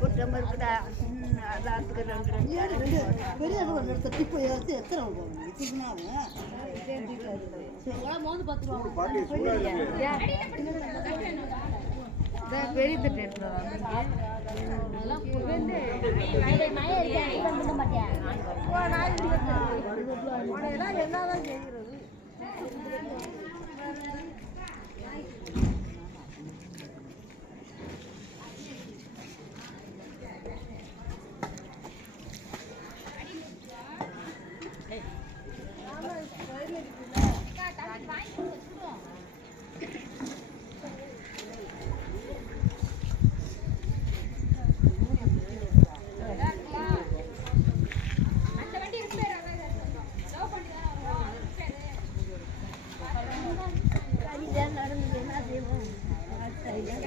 குற்றம் இருக்குடா. அதாத்துக்கு ரெண்டு ரெண்டு பெரிய எடுத்த டிப்பு எடுத்து எத்தனை போகணும் இருக்கு பெரிய தட்டு எடுத்துருவாங்க என்னதான் செய்கிறது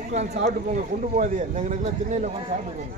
உட்காந்து சாப்பிட்டு போங்க கொண்டு போகாதே நாங்கள் நாங்களாம் திண்ணையில் உட்காந்து சாப்பிட்டு போங்க.